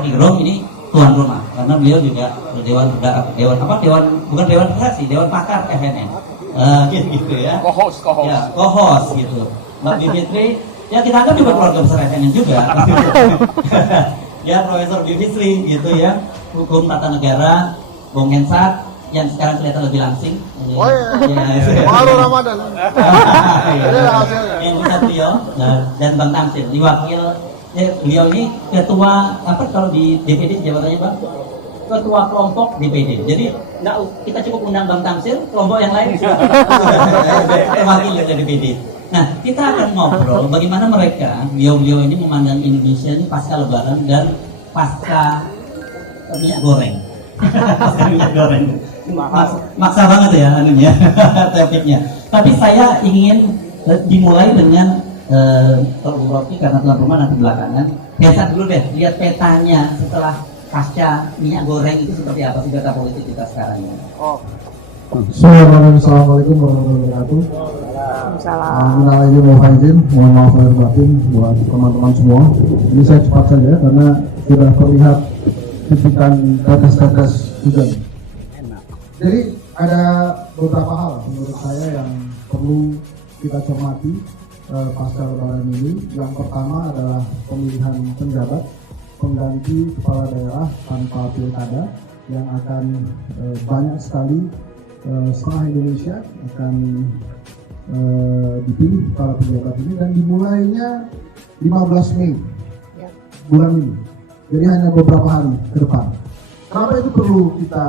Rocky Gerung ini tuan rumah karena beliau juga bukan dewan redaksi, dewan pakar FNN. Gitu ya. Co-host. Ya, co-host gitu. Mbak Bivitri, ya kita anggap juga keluarga besar FNN juga. Ya, Profesor Bivitri gitu ya, hukum tata negara, Bung Hensat yang sekarang kelihatan lebih langsing. Oh iya, baru Ramadan. Yang bisa beliau dan Bang Tamsil, diwakil beliau ini ketua apa kalau di DPD jabatannya Bang? Ketua kelompok DPD. Jadi kita cukup undang Bang Tamsil, kelompok yang lain terwakil dari DPD. Nah, kita akan ngobrol bagaimana mereka, beliau-beliau ini memandang Indonesia ini pasca Lebaran dan pasca minyak goreng. Pasca minyak goreng. Maksa banget ya anunya, topiknya. Tapi saya ingin dimulai dengan Bung Rocky karena tuan rumah nanti belakangan. Biasa dulu deh, lihat petanya setelah pasca minyak goreng itu seperti apa sih peta politik kita sekarang ini. Assalamualaikum warahmatullahi wabarakatuh. Assalamualaikum. Mohon maaf lahir batin buat teman-teman semua. Ini saya cepat saja karena sudah terlihat titipan tetes-tetes hujan. Jadi ada beberapa hal menurut saya yang perlu kita cermati pasca Lebaran ini. Yang pertama adalah pemilihan penjabat pengganti kepala daerah tanpa pilkada yang akan banyak sekali setengah Indonesia akan dipilih para pejabat ini dan dimulainya 15 Mei bulan ini. Jadi hanya beberapa hari ke depan. Kenapa itu perlu kita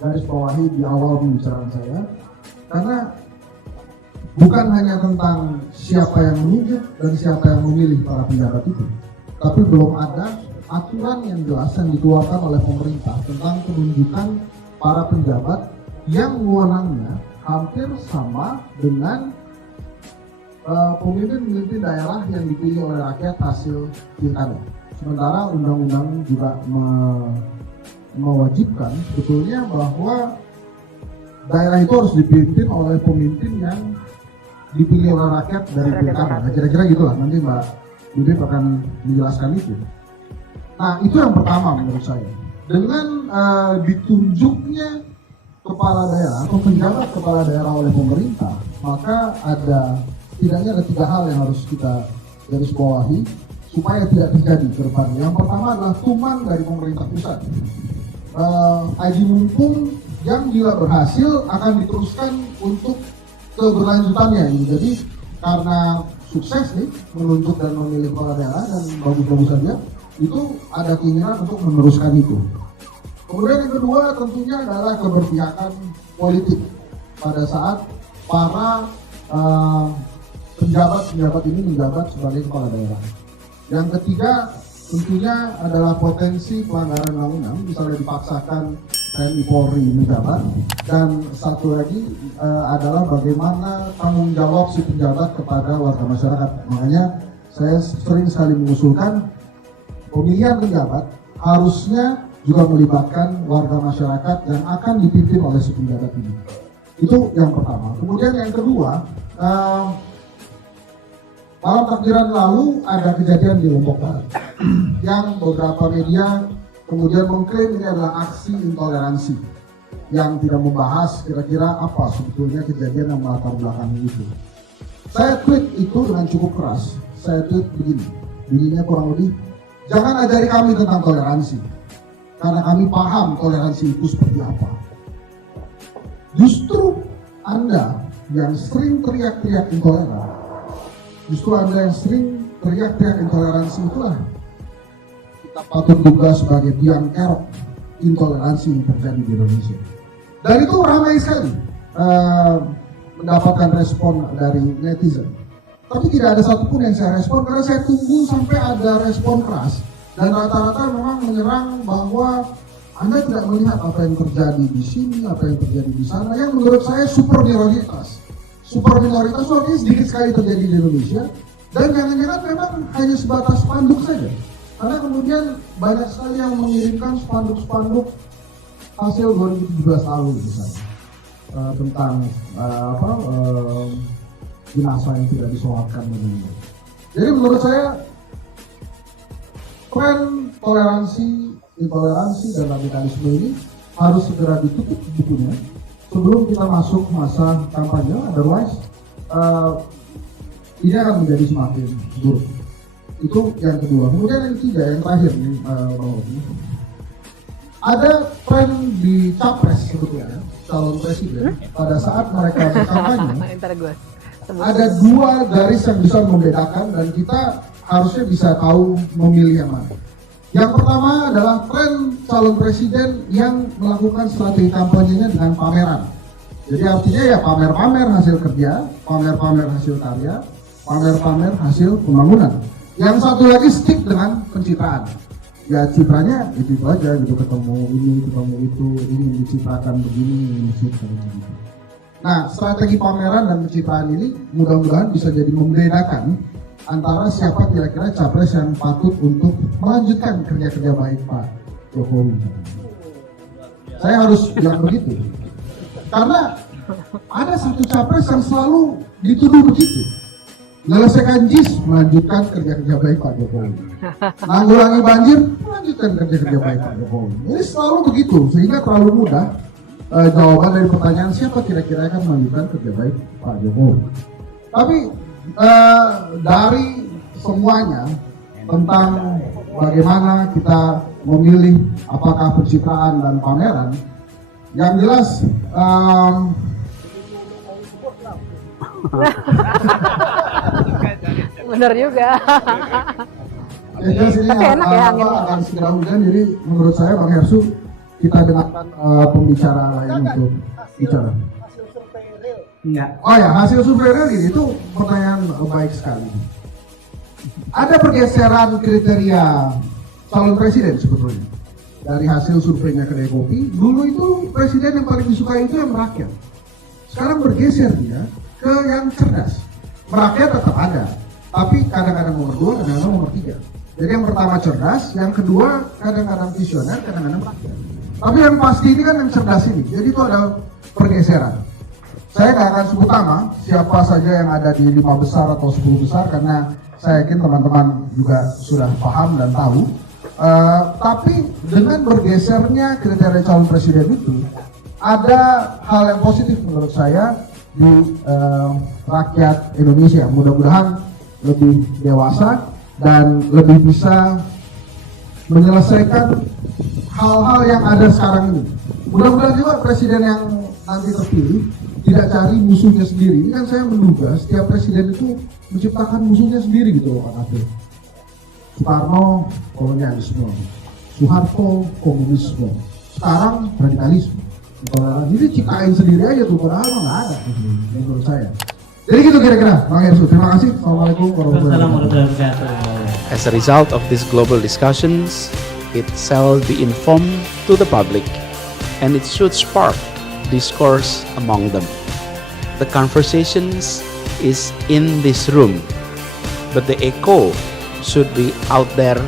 garis bawahi di awal pembicaraan saya? Karena bukan hanya tentang siapa yang menunjuk dan siapa yang memilih para pejabat itu, tapi belum ada aturan yang jelas yang dikeluarkan oleh pemerintah tentang penunjukan para penjabat yang wewenangnya hampir sama dengan pemimpin-pemimpin daerah yang dipilih oleh rakyat hasil pilkada. Sementara undang-undang juga mewajibkan sebetulnya bahwa daerah itu harus dipimpin oleh pemimpin yang dipilih oleh rakyat dari pilkada. Nah, kira-kira gitulah. Nanti Mbak Yudit akan menjelaskan itu. Nah, itu yang pertama menurut saya. Dengan ditunjuknya kepala daerah atau penjabat kepala daerah oleh pemerintah, maka tidaknya ada 3 hal yang harus kita garis bawahi supaya tidak terjadi ke depannya. Yang pertama adalah tuman dari pemerintah pusat. Haji mumpung yang bila berhasil akan diteruskan untuk keberlanjutannya. Jadi karena sukses nih menunjuk dan memilih kepala daerah dan bagus-bagus saja, itu ada keinginan untuk meneruskan itu. Kemudian yang kedua tentunya adalah keberpihakan politik pada saat para penjabat-penjabat ini menjabat sebagai kepala daerah. Yang ketiga tentunya adalah potensi pelanggaran undang-undang, misalnya dipaksakan TNI Polri menjabat. Dan satu lagi adalah bagaimana tanggung jawab si penjabat kepada warga masyarakat. Makanya saya sering sekali mengusulkan pemilihan penjabat harusnya juga melibatkan warga masyarakat yang akan dipimpin oleh si penjabat ini. Itu yang pertama. Kemudian yang kedua, malam takbiran lalu ada kejadian di Lombok Barat yang beberapa media kemudian mengklaim ini adalah aksi intoleransi yang tidak membahas kira-kira apa sebetulnya kejadian yang melatar belakangi itu. Saya tweet itu dengan cukup keras. Saya tweet begini, bunyinya kurang lebih, jangan ajari kami tentang toleransi, karena kami paham toleransi itu seperti apa. Justru Anda yang sering teriak-teriak intoleran, justru Anda yang sering teriak-teriak intoleransi itulah kita patut duga sebagai biang kerok intoleransi yang terjadi di Indonesia. Dan itu ramai sekali mendapatkan respon dari netizen. Tapi tidak ada satupun yang saya respon karena saya tunggu sampai ada respon keras. Dan rata-rata memang menyerang bahwa Anda tidak melihat apa yang terjadi di sini, apa yang terjadi di sana, yang menurut saya super minoritas. Super minoritas itu artinya sedikit sekali terjadi di Indonesia. Dan jangan-jangan memang hanya sebatas spanduk saja. Karena kemudian banyak sekali yang mengirimkan spanduk-spanduk hasil 2017 lalu misalnya. Tentang jenazah yang tidak disolatkan. Jadi menurut saya tren toleransi, intoleransi, dan radikalisme ini harus segera ditutup bukunya sebelum kita masuk masa kampanye, otherwise ini akan menjadi semakin buruk. Itu yang kedua. Kemudian yang ketiga, yang terakhir nih, ada tren di capres sebetulnya, calon presiden, pada saat mereka berkampanye, ada dua garis yang bisa membedakan dan kita harusnya bisa tahu memilih yang mana. Yang pertama adalah tren calon presiden yang melakukan strategi kampanyenya dengan pameran. Jadi artinya ya pamer-pamer hasil kerja, pamer-pamer hasil karya, pamer-pamer hasil pembangunan. Yang satu lagi stick dengan pencitraan. Ya citranya itu aja gitu, ketemu ini, ketemu itu, ini dicitrakan begini, ini dicitrakan begitu. Nah, strategi pameran dan pencitraan ini mudah-mudahan bisa jadi membedakan antara siapa kira-kira capres yang patut untuk melanjutkan kerja-kerja baik Pak Jokowi. Saya harus bilang begitu. Karena ada satu capres yang selalu dituduh begitu. Menyelesaikan JIS, melanjutkan kerja-kerja baik Pak Jokowi. Nanggulangi banjir, melanjutkan kerja-kerja baik Pak Jokowi. Ini selalu begitu, sehingga terlalu mudah jawaban dari pertanyaan siapa kira-kira akan melanjutkan kerja baik Pak Jokowi. Tapi dari semuanya tentang bagaimana kita memilih apakah pencitraan dan pameran, yang jelas benar juga. Ya, sini akan segera hujan, jadi menurut saya Bang Hersu kita dengarkan pembicara lain untuk bicara. Enggak. Oh ya, hasil survei real itu pertanyaan baik sekali. Ada pergeseran kriteria calon presiden sebetulnya. Dari hasil surveinya kedai kopi, dulu itu presiden yang paling disukai itu yang merakyat. Sekarang bergeser dia ke yang cerdas. Merakyat tetap ada, tapi kadang-kadang nomor 2, kadang-kadang nomor 3. Jadi yang pertama cerdas, yang kedua kadang-kadang visioner, kadang-kadang merakyat. Tapi yang pasti ini kan yang cerdas ini, jadi itu ada pergeseran. Saya nggak akan sebut nama siapa saja yang ada di 5 besar atau 10 besar, karena saya yakin teman-teman juga sudah paham dan tahu. Tapi dengan bergesernya kriteria calon presiden itu, ada hal yang positif menurut saya di rakyat Indonesia. Mudah-mudahan lebih dewasa dan lebih bisa menyelesaikan hal-hal yang ada sekarang ini. Mudah-mudahan juga presiden yang nanti terpilih tidak cari musuhnya sendiri. Ini kan saya menduga setiap presiden itu menciptakan musuhnya sendiri gitu loh Pak Kapil. Soekarno kolonialisme, Soeharto komunisme, sekarang radikalisme. Jadi ciptain sendiri aja tuh, padahal nggak ada menurut saya. Jadi gitu kira-kira, Bang Hersu. Terima kasih. Assalamualaikum warahmatullahi wabarakatuh. As a result of these global discussions, it shall be informed to the public, and it should spark discourse among them. The conversations is in this room, but the echo should be out there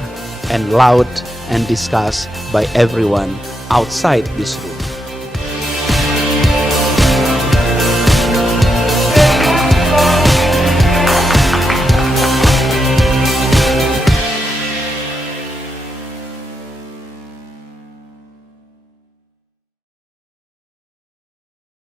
and loud and discussed by everyone outside this room.